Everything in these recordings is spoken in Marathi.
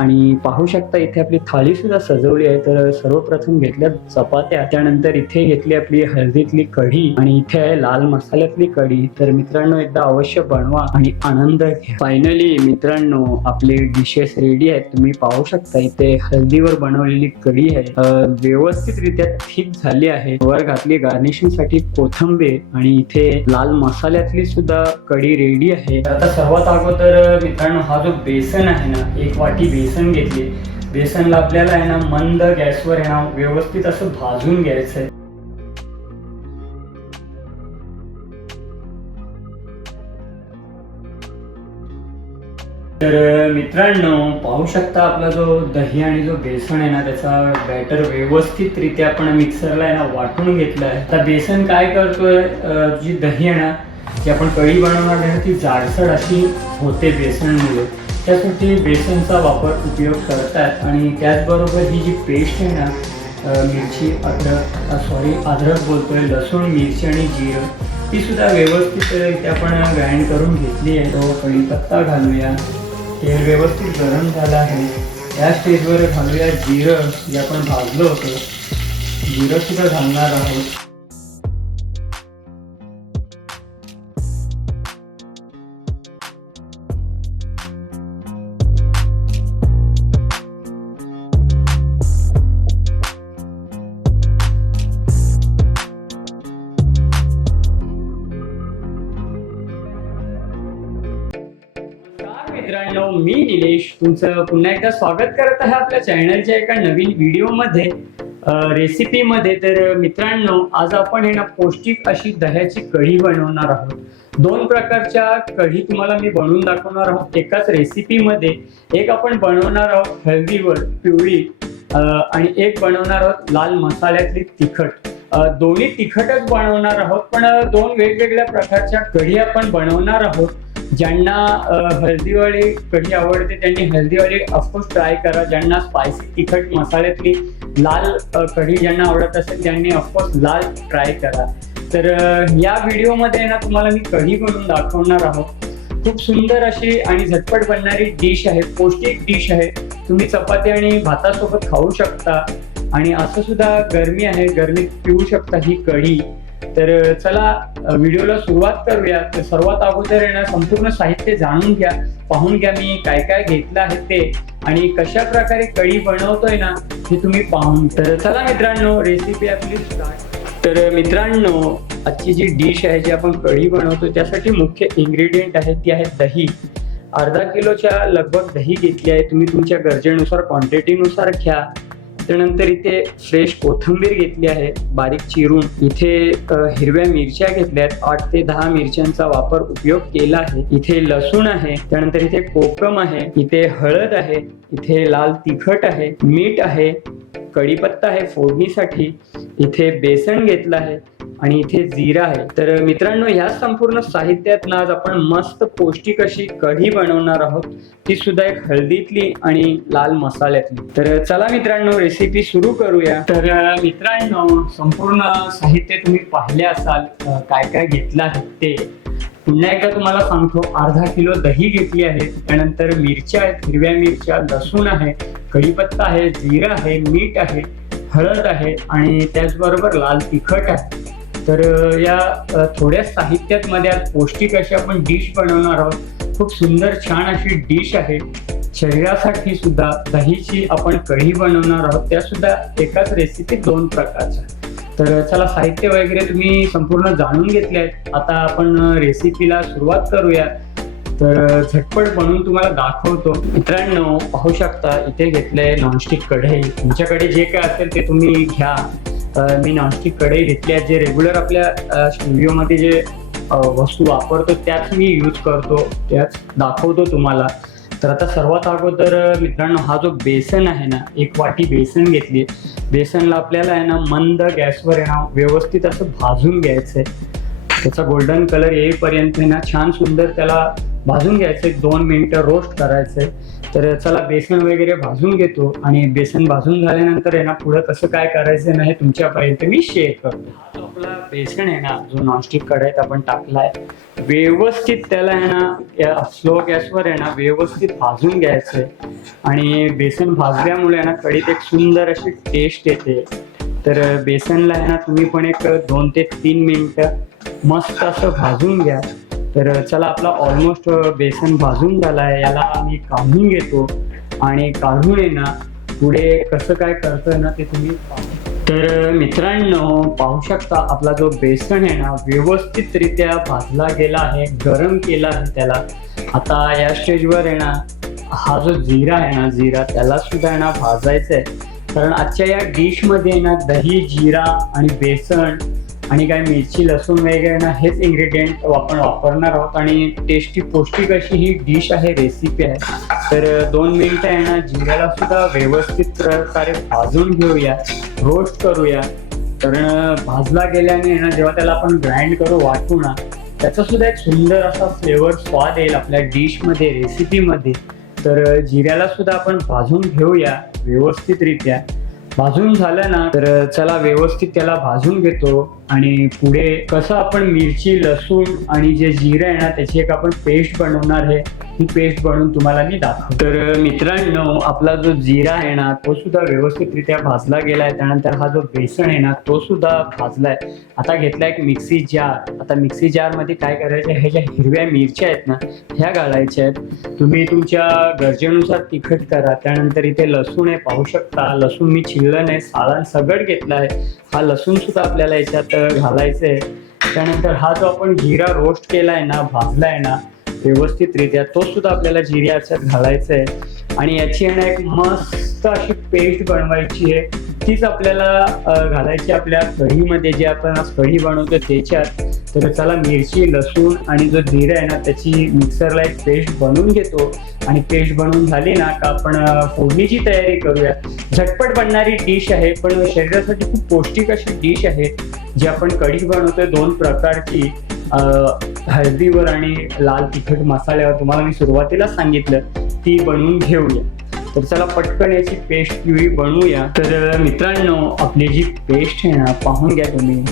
आणि पाहू शकता इथे आपली थाळी सुद्धा सजवली आहे. तर सर्वप्रथम घेतल्या चपात्या त्यानंतर इथे घेतली आपली हळदीतली कढी आणि इथे आहे लाल मसाल्यातली कढी. तर मित्रांनो एकदा अवश्य बनवा आणि आनंद घ्या. फायनली मित्रांनो आपले डिशेस रेडी आहेत. तुम्ही पाहू शकता इथे हळदीवर बनवलेली कढी आहे. व्यवस्थित व्यवस्थितरित्या थिक झाली आहे. वर घातली गार्निशिंगसाठी कोथंबीर आणि इथे लाल मसाल्यातली सुद्धा कढी रेडी आहे. आता सर्वात अगोदर मित्रांनो हा जो बेसन आहे ना एक वाटी बेसन घेतली. बेसनला आपल्याला आहे ना मंद गॅसवर आहे ना व्यवस्थित असं भाजून घ्यायचं आहे तर मित्रांनो पाहू शकता आपला जो दही आणि जो बेसन आहे ना त्याचा बॅटर व्यवस्थितरित्या आपण मिक्सरला आहे ना वाटून घेतला आहे. आता बेसन काय करतोय जी दही आहे ना जी आपण कळी बनवणार आहे ती जाडसड अशी होते बेसनमुळे. त्यासाठी बेसनचा वापर उपयोग करतात आणि त्याचबरोबर ही जी पेस्ट आहे ना मिरची अद्रक सॉरी अद्रक बोलतोय लसूण मिरची आणि जिरं ती सुद्धा व्यवस्थित आपण ग्राइंड करून घेतली आहे. तो कढीपत्ता घालूया. तेल व्यवस्थित गरम झालं आहे. या स्टेजवर घालूया जिरं जे आपण भाजलं होतं. जिरंसुद्धा घालणार आहोत. तुमचं पुन्हा एकदा स्वागत करत आहे आपल्या चॅनलच्या एका नवीन व्हिडिओमध्ये. रेसिपीमध्ये तर मित्रांनो आज आपण हे ना पौष्टिक अशी दह्याची कढी बनवणार आहोत. दोन प्रकारच्या कढी तुम्हाला मी बनवून दाखवणार आहोत. एकाच रेसिपीमध्ये एक आपण बनवणार आहोत हळदीवर पिवळी आणि एक बनवणार आहोत लाल मसाल्यातली तिखट. दोन्ही तिखटच बनवणार आहोत पण दोन वेगवेगळ्या प्रकारच्या कढी आपण बनवणार आहोत. ज्यांना हळदीवाळी कढी आवडते त्यांनी हळदीवाली ऑफकोर्स ट्राय करा. ज्यांना स्पायसी तिखट मसाल्यातली लाल कढी ज्यांना आवडत असेल त्यांनी ऑफकोर्स लाल ट्राय करा. तर या व्हिडिओमध्ये ना तुम्हाला मी कढी बनवून दाखवणार आहोत. खूप सुंदर अशी आणि झटपट बनणारी डिश आहे. पौष्टिक डिश आहे. तुम्ही चपाती आणि भातासोबत खाऊ शकता. आणि असं सुद्धा गरमी आहे. गरमीत पिऊ शकता ही कढी. तर चला व्हिडिओला सुरुवात करूया. तर सर्वात अगोदर आहे ना संपूर्ण साहित्य जाणून घ्या पाहून घ्या मी काय काय घेतलं आहे ते. आणि कशा प्रकारे कढी बनवतोय ना हे तुम्ही पाहून. तर चला मित्रांनो रेसिपी आपली स्टार्ट तर मित्रांनो आजची जी डिश आहे जी आपण कढी बनवतो त्यासाठी मुख्य इन्ग्रेडियंट आहे ती आहे दही. अर्धा किलोच्या लगभग दही घेतली आहे. तुम्ही तुमच्या गरजेनुसार क्वांटिटीनुसार घ्या. त्यानंतर इथे फ्रेश कोथिंबीर घेतली आहे बारीक चिरून. इथे हिरव्या मिरच्या घेतल्या आहेत. आठ ते दहा मिरच्यांचा वापर उपयोग केला आहे. इथे लसूण आहे. त्यानंतर इथे कोकम आहे. इथे हळद आहे. इथे लाल तिखट आहे. मीठ आहे. कढीपत्ता आहे फोडणीसाठी. इथे बेसन घेतलं आहे. आणि इथे जिरा आहे. तर मित्रांनो ह्या संपूर्ण साहित्यात ना आज आपण मस्त पौष्टिक अशी कढी बनवणार आहोत. ती सुद्धा एक हळदीतली आणि लाल मसाल्यातली. तर चला मित्रांनो रेसिपी सुरू करूया. तर मित्रांनो संपूर्ण साहित्य तुम्ही पाहिले असाल. काय काय घेतलं आहे ते. पुन्हा एकदा तुम्हाला सांगतो अर्धा किलो दही घेतली आहे. त्यानंतर मिरच्या आहेत हिरव्या मिरच्या लसूण आहे कढीपत्ता आहे जीरा आहे मीठ आहे हळद आहे आणि त्याचबरोबर लाल तिखट आहे. तर या थोड्या साहित्यात मध्ये आज पौष्टिक अशी आपण डिश बनवणार आहोत. खूप सुंदर छान अशी डिश आहे. शरीरासाठी सुद्धा दहीची आपण कढी बनवणार आहोत. त्या सुद्धा एकाच रेसिपी दोन प्रकारच्या. तर चला साहित्य वगैरे तुम्ही संपूर्ण जाणून घेतले आहेत. आता आपण रेसिपीला सुरुवात करूया. तर झटपट बनवून तुम्हाला दाखवतो. मित्रांनो पाहू शकता इथे घेतलंय नॉनस्टिक कढई. तुमच्याकडे जे काय असेल ते तुम्ही घ्या. मी नॉनस्टिक कढई घेतली आहे जे रेग्युलर आपल्या स्टुडिओमध्ये जे वस्तू वापरतो त्याच मी यूज करतो त्याच दाखवतो तुम्हाला. तर आता सर्वात अगोदर मित्रांनो हा जो बेसन आहे ना एक वाटी बेसन घेतली. बेसनला आपल्याला आहे ना मंद गॅसवर आहे ना व्यवस्थित असं भाजून घ्यायचं आहे त्याचा गोल्डन कलर येईपर्यंत आहे ना छान सुंदर त्याला भाजून घ्यायचंय दोन मिनटं रोस्ट करायचे. तर चला बेसन वगैरे भाजून घेतो आणि बेसन भाजून झाल्यानंतर आहे ना पुढं कसं काय करायचं नाही तुमच्यापर्यंत मी शेअर करतो. आपला बेसन आहे ना जो नॉनस्टिक कढईत आपण टाकलाय व्यवस्थित त्याला आहे ना स्लो गॅसवर आहे ना व्यवस्थित भाजून घ्यायचंय आणि बेसन भाजल्यामुळे आहे ना कढीत एक सुंदर अशी टेस्ट येते. तर बेसनला आहे ना तुम्ही पण एक दोन ते तीन मिनटं मस्त असं भाजून घ्या. तर चला आपला ऑलमोस्ट बेसन भाजून झाला आहे याला मी काढून घेतो. आणि काढून आहे ना पुढे कसं काय करतोय ना ते तुम्ही तर मित्रांनो पाहू शकता आपला जो बेसन आहे ना व्यवस्थितरित्या भाजला गेला आहे गरम केला आहे त्याला. आता या स्टेजवर आहे ना हा जो जिरा आहे ना जिरा त्याला सुद्धा आहे ना भाजायचा आहे कारण आजच्या या डिशमध्ये ना दही जिरा आणि बेसन आणि काय मिरची लसूण वगैरे ना हेच इन्ग्रेडियंट आपण वापरणार आहोत. आणि टेस्टी पौष्टिक अशी ही डिश आहे रेसिपी आहे. तर दोन मिनिटं आहे ना जिऱ्याला सुद्धा व्यवस्थित प्रकारे भाजून घेऊया रोस्ट करूया. कारण भाजला गेल्याने ना जेव्हा त्याला आपण ग्राइंड करू वाटू ना त्याचा सुद्धा एक सुंदर असा फ्लेवर स्वाद येईल आपल्या डिशमध्ये रेसिपीमध्ये तर जिऱ्याला सुद्धा आपण भाजून घेऊया व्यवस्थितरित्या. भाजून झालं ना तर चला व्यवस्थित त्याला भाजून घेतो. आणि पुढे कसं आपण मिरची लसूण आणि जे जिरं आहे ना त्याची एक आपण पेस्ट बनवणार आहे. ही पेस्ट बनवून तुम्हाला मी दाखवतो. तर मित्रांनो आपला जो जिरा आहे ना तो सुद्धा व्यवस्थितरित्या भाजला गेलाय. त्यानंतर हा जो बेसन आहे ना तो सुद्धा भाजलाय. आता घेतला एक मिक्सी जार. आता मिक्सी जारमध्ये काय करायचं ह्या ज्या हिरव्या मिरच्या आहेत ना ह्या घालायच्या आहेत. तुम्ही तुमच्या गरजेनुसार तिखट करा. त्यानंतर इथे लसूण आहे पाहू शकता. लसूण मी चिल्लन नाही साळण सगळ घेतला आहे हा लसूण सुद्धा आपल्याला याच्यात घालायचं आहे त्यानंतर हा जो आपण जिरा रोस्ट केला आहे ना भाजलाय ना व्यवस्थितरित्या तो सुद्धा आपल्याला जिऱ्या याच्यात घालायचा आहे आणि याची आहे ना एक मस्त अशी पेस्ट बनवायची आहे. तीच आपल्याला घालायची आपल्या कढीमध्ये. जे आपण आज कढी बनवतो त्याच्यात. तर त्याला मिरची लसूण आणि जो जिरा आहे ना त्याची मिक्सरला एक पेस्ट बनवून घेतो. आणि पेस्ट बनवून झाली ना का आपण फोडणीची तयारी करूया. झटपट बनणारी डिश आहे पण शरीरासाठी खूप पौष्टिक अशी डिश आहे जी आपण कढी बनवतोय दोन प्रकारची. हळदीवर आणि लाल तिखट मसाल्यावर तुम्हाला मी सुरुवातीला सांगितलं ती बनवून घेऊया. तर चला पटकन याची पेस्ट पिवळी बनवूया. तर मित्रांनो आपली जी पेस्ट आहे ना पाहून घ्या तुम्ही.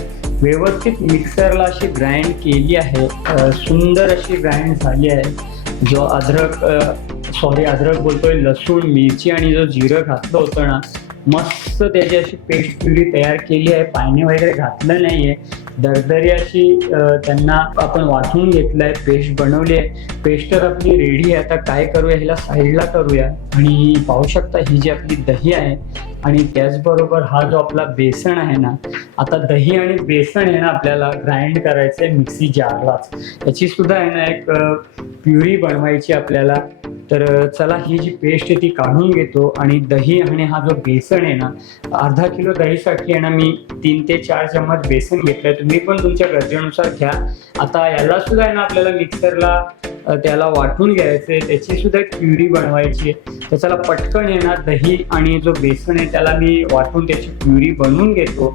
व्यवस्थित मिक्सरला अशी ग्राइंड केली आहे. सुंदर अशी ग्राइंड झाली आहे. जो अद्रक सॉरी अद्रक बोलतोय लसूण मिरची आणि जो जिरं घातलं होतं ना मस्त त्याची अशी पेस्ट प्युरी तयार केली आहे. पाणी वगैरे घातलं नाही आहे दरदरी अशी त्यांना आपण वाटून घेतलंय पेस्ट बनवली आहे पेस्ट तर आपली रेडी आहे. आता काय करूया ह्याला साईडला करूया. आणि पाहू शकता ही जी आपली दही आहे आणि त्याचबरोबर हा जो आपला बेसन आहे ना आता दही आणि बेसन आहे ना आपल्याला ग्राइंड करायचं आहे मिक्सी जारलाच याची सुद्धा आहे ना एक प्युरी बनवायची आपल्याला. तर चला ही जी पेस्ट आहे ती काढून घेतो आणि दही आणि हा जो बेसन आहे ना अर्धा किलो दहीसाठी आहे ना मी तीन ते चार चम्मच बेसन घेतलंय. तुम्ही पण तुमच्या गरजेनुसार घ्या. आता याला सुद्धा आहे ना आपल्याला मिक्सरला त्याला वाटून घ्यायचंय. त्याची सुद्धा एक प्युरी बनवायची आहे. तर चला पटकन आहे ना दही आणि जो बेसन आहे त्याला मी वाटून त्याची प्युरी बनवून घेतो.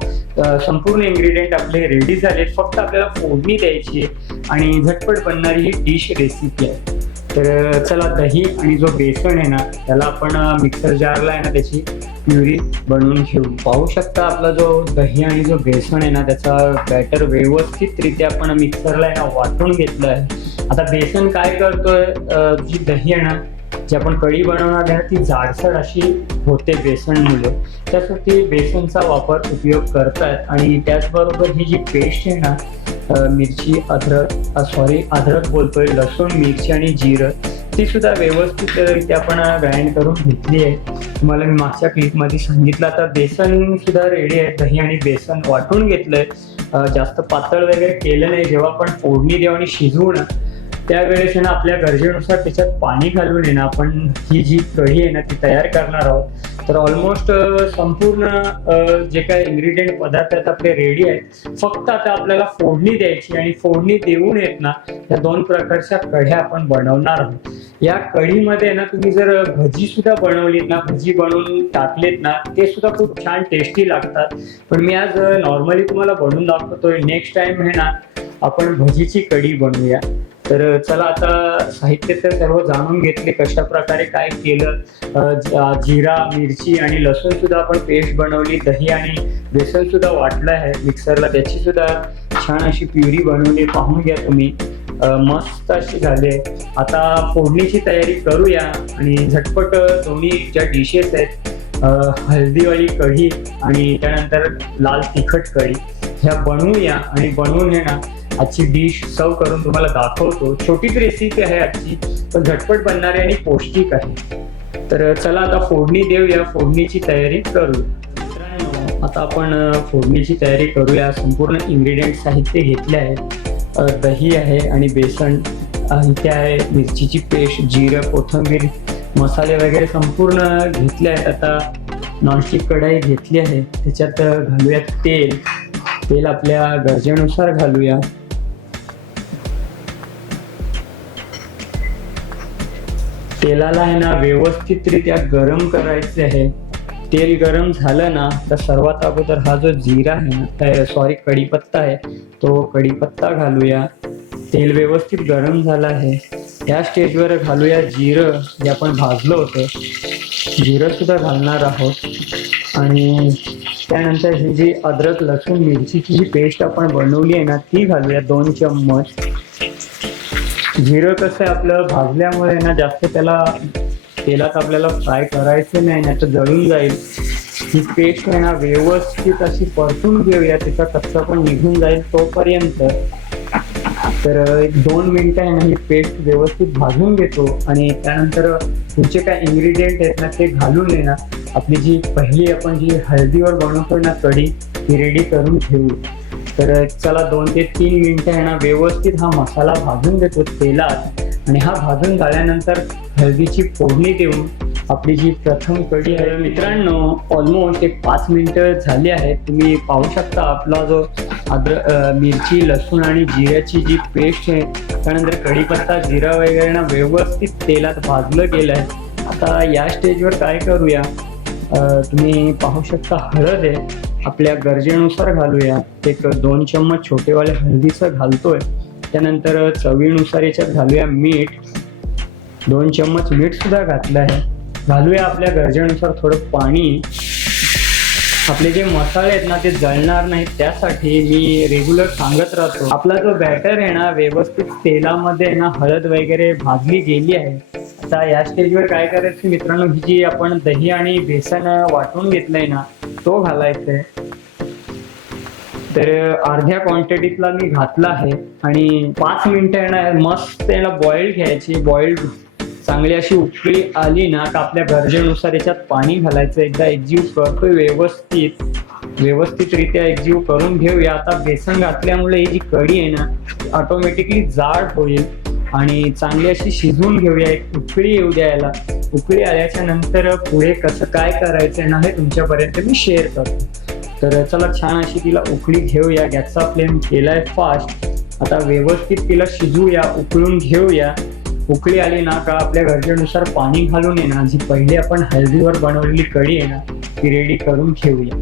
संपूर्ण इन्ग्रेडियंट आपले रेडी झालेत. फक्त आपल्याला फोडणी द्यायची आहे. आणि झटपट बनणारी ही डिश रेसिपी आहे. तर चला दही आणि जो बेसन आहे ना त्याला आपण मिक्सर जारला आहे ना त्याची प्युरी बनवून ठेवू. पाहू शकता आपला जो दही आणि जो बेसन आहे ना त्याचा बॅटर व्यवस्थितरित्या आपण मिक्सरला आहे ना वाटून घेतलं आहे. आता बेसन काय करतोय जी दही आहे ना जी आपण कढी बनवणार आहे ती जाडसर अशी होते बेसनमुळे. त्यासाठी बेसनचा वापर उपयोग करतात आणि त्याचबरोबर ही जी पेस्ट आहे ना मिरची अद्रक सॉरी अद्रक बोलतोय लसूण मिरची आणि जिरं ती सुद्धा व्यवस्थितरित्या आपण ग्राइंड करून घेतली आहे. तुम्हाला मी मागच्या क्लिपमध्ये सांगितलं आता बेसन सुद्धा रेडी आहे. दही आणि बेसन वाटून घेतलंय. जास्त पातळ वगैरे केलं नाही. जेव्हा आपण फोडणी देऊ आणि शिजवू ना त्यावेळेस ना आपल्या गरजेनुसार त्याच्यात पाणी घालून येणं आपण ही जी कढी आहे ना ती तयार करणार आहोत. तर ऑलमोस्ट संपूर्ण जे काय इन्ग्रेडियंट पदार्थ आहेत आपले रेडी आहेत फक्त आता आपल्याला फोडणी द्यायची आणि फोडणी देऊन येत ना या दोन प्रकारच्या कढ्या आपण बनवणार आहोत. या कढीमध्ये ना तुम्ही जर भजी सुद्धा बनवलीत ना भजी बनवून टाकलेत ना ते सुद्धा खूप छान टेस्टी लागतात. पण मी आज नॉर्मली तुम्हाला बनवून दाखवतोय. नेक्स्ट टाइम हे ना आपण भजीची कढी बनवूया. तर चला आता साहित्य तर सर्व जाणून घेतले कशा प्रकारे काय केलं. जिरा मिरची आणि लसूण सुद्धा आपण पेस्ट बनवली दही आणि बेसन सुद्धा वाटलं आहे मिक्सरला. त्याची सुद्धा छान अशी प्युरी बनवली पाहून घ्या तुम्ही. मस्त अशी झाले आता फोडणीची तयारी करूया आणि झटपट दोन्ही ज्या डिशेस आहेत हळदीवाली कढी आणि त्यानंतर लाल तिखट कढी ह्या बनवूया आणि बनवून येणार ना आजची डिश सर्व करून तुम्हाला दाखवतो. छोटीच रेसिपी आहे आजची पण झटपट बनणारी आणि पौष्टिक आहे. तर चला आता फोडणी देऊया. फोडणीची तयारी करू आता आपण फोडणीची तयारी करूया. संपूर्ण इन्ग्रेडियंट साहित्य घेतले आहे. दही आहे आणि बेसन इथे आहे मिरचीची पेस्ट जिरं कोथिंबीर मसाले वगैरे संपूर्ण घेतले आहेत. आता नॉनस्टिक कढाई घेतली आहे. त्याच्यात घालूयात तेल. तेल आपल्या गरजेनुसार घालूया. तेलाला आहे ना व्यवस्थितरित्या गरम करायचे आहे. तेल गरम झालं ना तर सर्वात अगोदर हा जो जिरा आहे ना सॉरी कढीपत्ता आहे तो कढीपत्ता घालूया. तेल व्यवस्थित गरम झालं आहे. या स्टेजवर घालूया जिरं जे आपण भाजलं होतं. जिरंसुद्धा घालणार आहोत. आणि त्यानंतर ही जी अद्रक लसूण मिरचीची जी पेस्ट आपण बनवली आहे ना ती घालूया दोन चम्मच. जिरं कसं आहे आपलं भाजल्यामुळे ना जास्त त्याला तेलात आपल्याला फ्राय करायचं नाही नाही तर जळून जाईल. ही पेस्ट आहे ना व्यवस्थित अशी परतून घेऊया त्याचा कच्चा पण निघून जाईल तोपर्यंत. तर एक दोन मिनिटं आहे ना ही पेस्ट व्यवस्थित भाजून घेतो. आणि त्यानंतर पुढचे काय इन्ग्रेडियंट आहेत ना ते घालून आहे ना आपली जी पहिली आपण जी हळदीवर बनवतो ना कढी ती रेडी करून ठेवू तर चला दोन ते तीन मिनिटं आहे ना व्यवस्थित हा मसाला भाजून देतो तेलात. आणि हा भाजून झाल्यानंतर हळदीची फोडणी देऊन आपली जी प्रथम कढी आहे मित्रांनो ऑलमोस्ट एक पाच मिनिटं झाली आहेत. तुम्ही पाहू शकता आपला जो अद्र मिरची लसूण आणि जिऱ्याची जी पेस्ट आहे त्यानंतर कढीपत्ता जिरा वगैरे ना व्यवस्थित तेलात भाजलं गेलं आहे आता या स्टेजवर काय करूया? तुम्ही पाहू शकता हळद आहे. आपल्या गरजेनुसार घालूया. एक दोन चम्मच छोटेवाले हळदीचं घालतोय. त्यानंतर चवीनुसार याच्यात घालूया मीठ. दोन चम्मच मीठ सुद्धा घातलं आहे. घालूया आपल्या गरजेनुसार थोडं पाणी. आपले जे मसाले आहेत ना ते जळणार नाहीत. त्यासाठी मी रेग्युलर सांगत राहतो. आपला जो बॅटर आहे ना व्यवस्थित तेलामध्ये ना हळद वगैरे भाजली गेली आहे. आता या स्टेजवर काय करायचं? मित्रांनो ही जी आपण दही आणि बेसन वाटून घेतलंय ना तो घालायचंय. तर अर्ध्या क्वांटिटीतला मी घातला आहे आणि पाच मिनिटं येणार मस्त याला बॉईल घ्यायची. बॉईल चांगली अशी उकळी आली ना का आपल्या गरजेनुसार याच्यात पाणी घालायचं. एकदा एकजीव करतोय व्यवस्थित. व्यवस्थितरित्या एकजीव करून घेऊया. आता बेसन घातल्यामुळे ही जी कढी आहे ना ऑटोमॅटिकली जाड होईल. आणि चांगली अशी शिजवून घेऊया एक उकळी येऊ द्यायला उकळी आल्याच्यानंतर पुढे कसं काय करायचं ना हे तुमच्यापर्यंत मी शेअर करतो. तर चला छान अशी तिला उकळी घेऊया गॅसचा फ्लेम केलाय फास्ट आता व्यवस्थित तिला शिजूया उकळून घेऊया. उकळी आली ना का आपल्या गरजेनुसार पाणी घालून आहे ना जी पहिली आपण हळदीवर बनवलेली कढी आहे ना ती रेडी करून घेऊया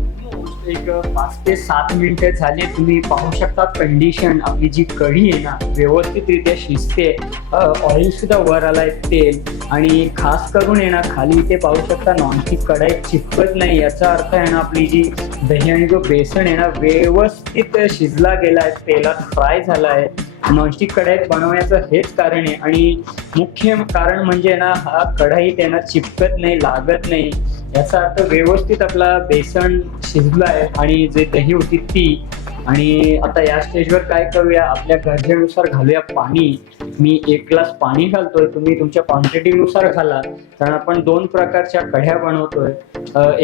एक पाच ते सात मिनिटं झाले तुम्ही पाहू शकता कंडिशन आपली जी कढी आहे ना व्यवस्थितरित्या शिजते. ऑइल सुद्धा वर आलाय तेल. आणि खास करून आहे ना खाली इथे पाहू शकता नॉनस्टिक कढाई चिपकत नाही. याचा अर्थ आहे ना आपली जी दही आणि जो बेसन आहे ना व्यवस्थित शिजला गेला आहे तेलात फ्राय झाला आहे नॉनस्टिक कढाईत बनवण्याचं हेच कारण आहे. आणि मुख्य कारण म्हणजे ना हा कढाई त्यांना चिपकत नाही लागत नाही. याचा अर्थ व्यवस्थित आपला बेसन शिजला आहे आणि जे दही होती ती. आणि आता या स्टेजवर काय करूया? आपल्या गरजेनुसार घालूया पाणी. मी एक ग्लास पाणी घालतोय तुम्ही तुमच्या क्वांटिटीनुसार घाला. कारण आपण दोन प्रकारच्या कढ्या बनवतोय.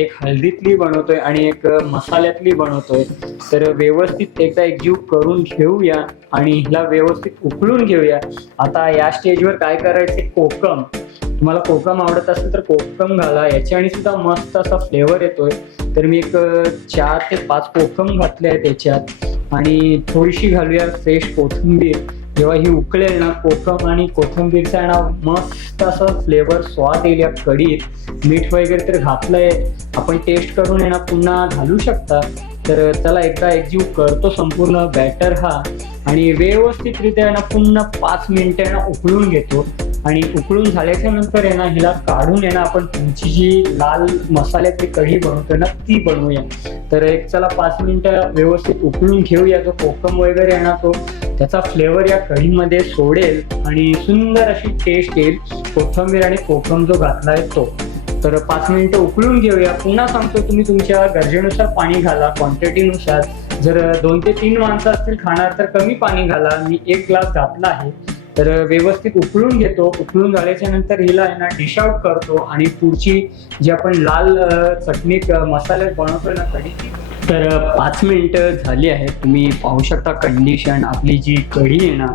एक हळदीतली बनवतोय आणि एक मसाल्यातली बनवतोय. तर व्यवस्थित एकदा एकजीव करून घेऊया आणि हिला व्यवस्थित उकळून घेऊया. आता या स्टेजवर काय करायचे? कोकम. तुम्हाला कोकम आवडत असेल तर कोकम घाला. याच्याने सुद्धा मस्त असा फ्लेवर येतोय. तर मी एक चार ते पाच कोकम घातले आहेत त्याच्यात आणि थोडीशी घालूया फ्रेश कोथिंबीर. जेव्हा ही उकळेल ना कोकम आणि कोथिंबीरचा ना मस्त असं फ्लेवर स्वाद येईल या कढीत. मीठ वगैरे तर घातलंय. आपण टेस्ट करून आहे ना पुन्हा घालू शकता. तर चला एकदा एकजीव करतो संपूर्ण बॅटर हा. आणि व्यवस्थितरित्या ना पुन्हा पाच मिनिटं ना उकळून घेतो. आणि उकळून झाल्याच्यानंतर आहे ना हिला काढून आहे ना आपण तुमची जी लाल मसाल्याची कढी बनवतो ना ती बनवूया. तर एक चला पाच मिनिटं व्यवस्थित उकळून घेऊया. जो कोकम वगैरे आहे ना तो त्याचा फ्लेवर या कढीमध्ये सोडेल आणि सुंदर अशी टेस्ट येईल. कोथिंबीर आणि कोकम जो घातला आहे तो. तर पाच मिनिटं उकळून घेऊया. पुन्हा सांगतो तुम्ही तुमच्या गरजेनुसार पाणी घाला. क्वांटिटीनुसार जर दोन ते तीन माणसं असतील खाणार तर कमी पाणी घाला. मी एक ग्लास घातला आहे. तर व्यवस्थित उकळून घेतो. उकळून झाल्याच्यानंतर हिला आहे ना डिश आउट करतो आणि पुढची जी आपण लाल चटणीत चटणी मसाले बनवतो ना कढी तर पाच मिनिटं झाली आहेत. तुम्ही पाहू शकता कंडिशन आपली जी कढी आहे ना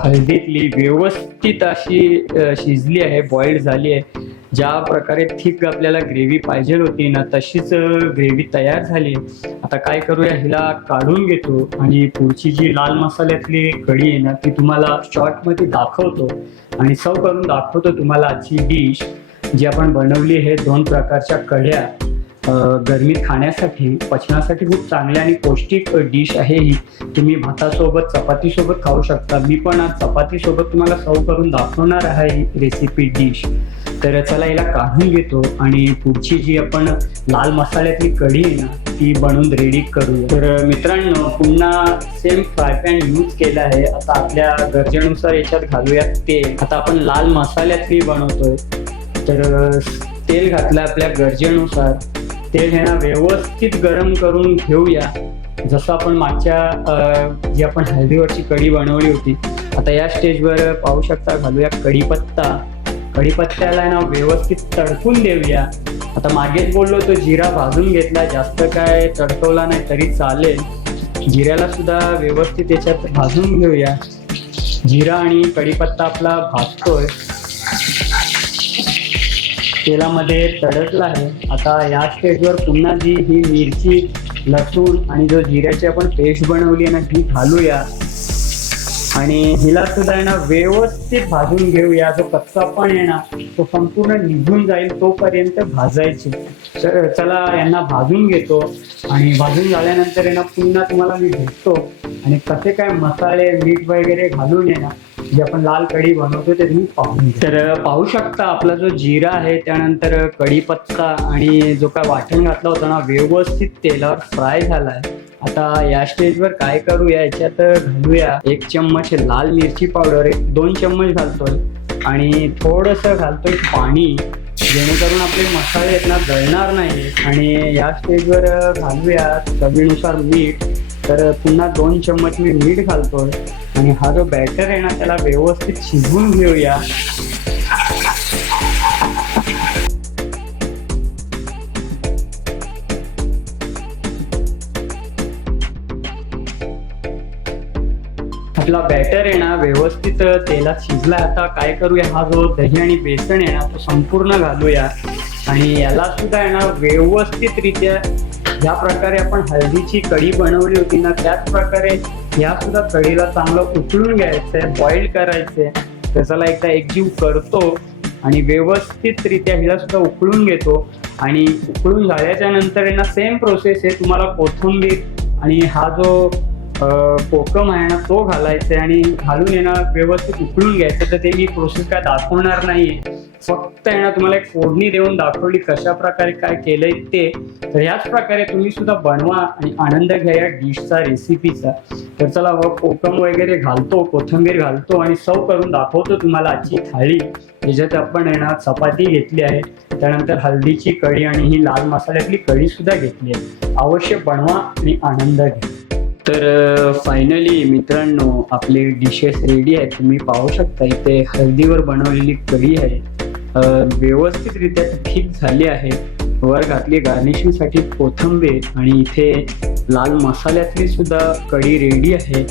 हळदीतली व्यवस्थित अशी शिजली आहे बॉईल झाली आहे. ज्या प्रकारे थिक आपल्याला ग्रेव्ही पाहिजे होती ना तशीच ग्रेव्ही तयार झाली. आता काय करूया हिला काढून घेतो आणि पुढची जी लाल मसाल्यातली कढी आहे ना ती तुम्हाला शॉर्टमध्ये दाखवतो. आणि सर्व करून दाखवतो तुम्हाला आजची डिश. जी आपण बनवली हे दोन प्रकारच्या कढ्या. गरमीत खाण्यासाठी पचनासाठी खूप चांगली आणि पौष्टिक डिश आहे ही. तुम्ही भातासोबत चपातीसोबत खाऊ शकता. मी पण आज चपातीसोबत तुम्हाला सर्व करून दाखवणार आहे ही रेसिपी डिश तर चला याला काढून घेतो आणि पुढची जी आपण लाल मसाल्यातली कढी आहे ना ती बनवून रेडी करू तर मित्रांनो पुन्हा सेम फ्राय पॅन यूज केला आहे. आता आपल्या गरजेनुसार याच्यात घालूया तेल. आता आपण लाल मसाल्यातली बनवतोय. तर तेल घातलं आपल्या गरजेनुसार. तेल हे ना व्यवस्थित गरम करून घेऊया. जसं आपण मागच्या जी आपण हळदीवरची कढी बनवली होती आता या स्टेजवर पाहू शकता घालूया कढीपत्ता. कढीपत्त्याला ना व्यवस्थित तडकून देऊया. आता मागेच बोललो तो जिरा भाजून घेतला जास्त काय तडकवला नाही तरी चालेल. जिऱ्याला सुद्धा व्यवस्थित याच्यात भाजून घेऊया. जिरा आणि कढीपत्ता आपला भाजतोय. तेलामध्ये तडकला आहे. आता या स्टेजवर पुन्हा जी ही मिरची लसूण आणि जो जिऱ्याची आपण पेस्ट बनवली आहे ना ती घालूया. आणि हिला सुद्धा आहे ना व्यवस्थित भाजून घेऊया. जो कच्चा पण आहे ना तो संपूर्ण निघून जाईल तोपर्यंत भाजायची. तर चला यांना भाजून घेतो. आणि भाजून झाल्यानंतर आहे ना पुन्हा तुम्हाला मी भेटतो. आणि कसे काय मसाले मीठ वगैरे घालून आहे ना जे आपण लाल कढी बनवतो ते तुम्ही पाहून तर पाहू शकता आपला जो जिरा आहे त्यानंतर कढीपत्ता आणि जो काय वाटण घातला होता ना व्यवस्थित तेलावर फ्राय झालाय. आता या स्टेजवर काय करूया याच्यात घालूया. एक चम्मच लाल मिरची पावडर एक दोन चम्मच घालतोय. आणि थोडस घालतोय पाणी जेणेकरून आपले मसाले आहेत ना गळणार नाही आणि या स्टेजवर घालूया चवीनुसार मीठ. तर पुन्हा दोन चम्मच मी मीठ घालतोय. आणि हा जो बॅटर आहे ना त्याला व्यवस्थित शिजवून घेऊया. आपला बॅटर आहे ना व्यवस्थित तेलात शिजला आता काय करूया हा जो दही आणि बेसन आहे ना तो संपूर्ण घालूया. आणि याला सुद्धा आहे ना व्यवस्थितरित्या ज्या प्रकारे आपण हळदीची कढी बनवली होती ना त्याच प्रकारे या सुद्धा कढीला चांगलं उकळून घ्यायचंय बॉईल करायचंय. त्याच्याला एकदा एकजीव करतो आणि व्यवस्थितरित्या हिला सुद्धा उकळून घेतो. आणि उकळून झाल्याच्यानंतर सेम प्रोसेस आहे तुम्हाला कोथिंबीर आणि हा जो कोकम आहे ना तो घालायचा आणि घालून येणार व्यवस्थित उकळून घ्यायचं. तर ते मी प्रोसेस काय दाखवणार नाहीये. फक्त आहे ना तुम्हाला एक फोडणी देऊन दाखवली कशा प्रकारे काय केलंय ते. तर ह्याच प्रकारे तुम्ही सुद्धा बनवा आणि आनंद घ्या या डिशचा रेसिपीचा. तर चला कोकम वगैरे घालतो कोथिंबीर घालतो आणि सर्व करून दाखवतो तुम्हाला आजची थाळी. याच्यात आपण आहे ना चपाती घेतली आहे. त्यानंतर हल्दीची कढी आणि ही लाल मसाल्यातली कढी सुद्धा घेतली आहे. अवश्य बनवा आणि आनंद घ्या. तर फायनली मित्रांनो आपले डिशेस रेडी आहेत. तुम्ही पाहू शकता इथे हळदीवर बनवलेली कढी आहे. व्यवस्थितरित्या ठीक झाली आहे. वर घातली गार्निशिंगसाठी कोथिंबीर आणि इथे लाल मसाल्यातली सुद्धा कढी रेडी आहे.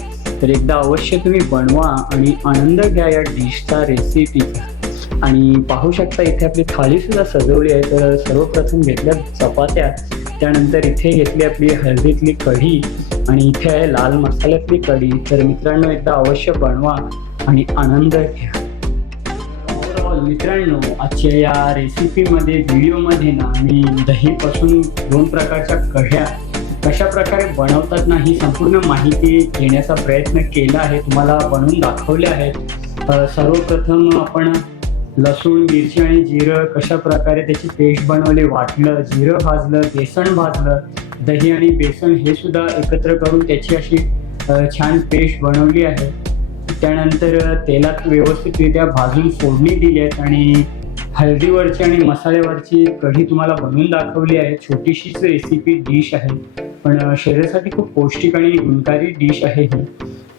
तर एकदा अवश्य तुम्ही बनवा आणि आनंद घ्या या डिशचा रेसिपीचा आणि पाहू शकता इथे आपली थाळीसुद्धा सजवली आहे. तर सर्वप्रथम घेतल्या चपात्या. त्यानंतर इथे घेतली आपली हळदीतली कढी. आणि इथे आहे लाल मसाल्यातली कढी तर मित्रांनो एकदा अवश्य बनवा आणि आनंद घ्या. मित्रांनो आजच्या या रेसिपीमध्ये व्हिडिओमध्ये ना मी दहीपासून दोन प्रकारच्या कढ्या कशा प्रकारे बनवतात ना ही संपूर्ण माहिती देण्याचा प्रयत्न केला आहे तुम्हाला बनवून दाखवले आहेत. सर्वप्रथम आपण लसूण मिरची आणि जिरं कशा प्रकारे त्याची पेस्ट बनवली वाटलं जिरं भाजलं बेसन भाजलं दही आणि बेसन हे सुद्धा एकत्र करून त्याची अशी छान पेस्ट बनवली आहे. त्यानंतर तेलात व्यवस्थितरित्या भाजून फोडणी दिली आहेत आणि हळदीवरची आणि मसाल्यावरची कढी तुम्हाला बनवून दाखवली आहे. छोटीशीच रेसिपी डिश आहे. पण शरीरासाठी खूप पौष्टिक आणि गुणकारी डिश आहे ही.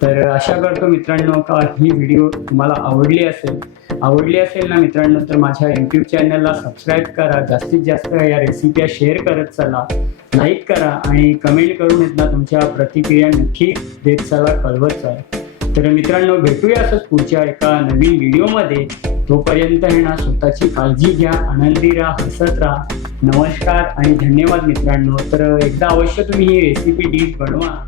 तर आशा करतो मित्रांनो का ही व्हिडिओ तुम्हाला आवडली असेल आवडली असेल ना मित्रांनो तर माझ्या यूट्यूब चॅनलला सबस्क्राईब करा. जास्तीत जास्त या रेसिप्या शेअर करत चला. लाईक करा आणि कमेंट करून येत ना तुमच्या प्रतिक्रिया नक्की देत चला कळवत चला. तर मित्रांनो भेटूया असंच पुढच्या एका नवीन व्हिडिओमध्ये तोपर्यंत हे ना स्वतःची काळजी घ्या आनंदी राहा हसत राहा. नमस्कार आणि धन्यवाद मित्रांनो. तर एकदा अवश्य तुम्ही ही रेसिपी डिश बनवा.